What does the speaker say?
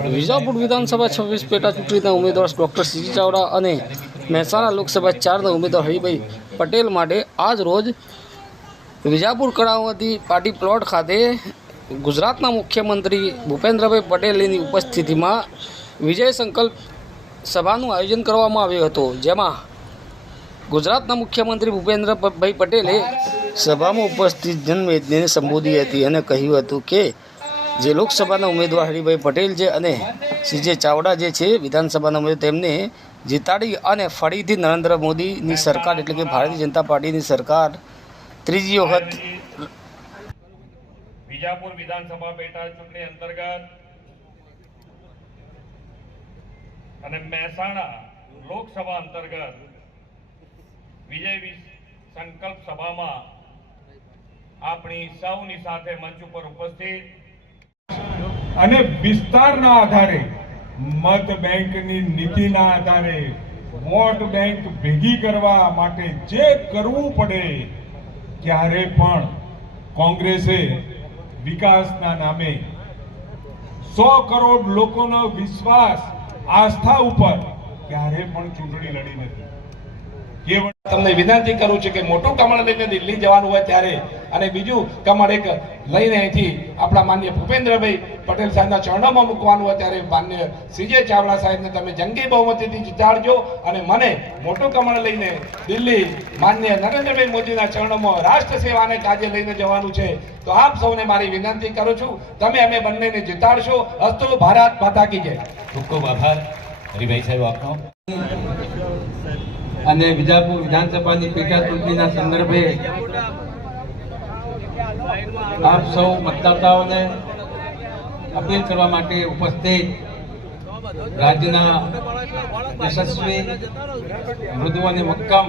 વિજાપુર વિધાનસભા 26 પેટા ચૂંટણીના ઉમેદવાર ડૉક્ટર સીજી ચાવડા અને મહેસાણા લોકસભા 4ના ઉમેદવાર હરિભાઈ પટેલ માટે આજ રોજ વિજાપુર કળાવતી પાર્ટી પ્લોટ ખાતે ગુજરાતના મુખ્યમંત્રી ભૂપેન્દ્રભાઈ પટેલની ઉપસ્થિતિમાં વિજય સંકલ્પ સભાનું આયોજન કરવામાં આવ્યું હતું, જેમાં ગુજરાતના મુખ્યમંત્રી ભૂપેન્દ્રભાઈ પટેલે સભામાં ઉપસ્થિત જનમેદનીને સંબોધી હતી અને કહ્યું હતું કે જે લોકસભાના ઉમેદવાર હરિભાઈ પટેલ છે અને સીજે ચાવડા જે છે વિધાનસભાના ઉમેદવાર, તેમને જીતાડી અને ફરીથી નરેન્દ્ર મોદીની સરકાર એટલે કે ભારતીય જનતા પાર્ટીની સરકાર ત્રીજી વખત વિજાપુર વિધાનસભા પેટા ચૂંટણી અંતર્ગત અને મહેસાણા લોકસભા અંતર્ગત વિજય સંકલ્પ સભામાં આપણી સૌની સાથે મંચ ઉપર ઉપસ્થિત અને વિસ્તારના આધારે મત બેંકની નીતિના આધારે વોટ બેંક ભેગી કરવા માટે જે કરવું પડે, ક્યારે પણ કોંગ્રેસે વિકાસના નામે 100 કરોડ લોકોનો વિશ્વાસ આસ્થા ઉપર ક્યારે પણ ચૂંટણી લડી નથી. તમને વિનંતી કરું છું કે મોટું કમળ લઈને દિલ્હી જવાનું હોય ત્યારે, અને બીજું કમળ એક લઈને અહીંથી આપણા માન્ય ભૂપેન્દ્રભાઈ પટેલ સાહેબના ચરણોમાં મૂકવાનું હોય ત્યારે માન્ય સીજે ચાવડા સાહેબને તમે જંગી બહુમતીથી જીતાડજો અને મને મોટું કમળ લઈને દિલ્હી માન્ય નરેન્દ્રભાઈ મોદીના ચરણોમાં રાષ્ટ્ર સેવાને કાજે લઈને જવાનું છે. તો આપ સૌને મારી વિનંતી કરું છું, તમે અમે બંનેને જીતાડશો. અસ્તુ ભારત માતા કી જય. ખૂબ ખૂબ આભાર હરિભાઈ સાહેબ આપનો. અને વિજાપુર વિધાનસભાની પેટા ચૂંટણીના સંદર્ભે આપ સૌ મતદાતાઓને અપીલ કરવા માટે ઉપસ્થિત રાજ્યના યશસ્વી, મૃદુ અને મક્કમ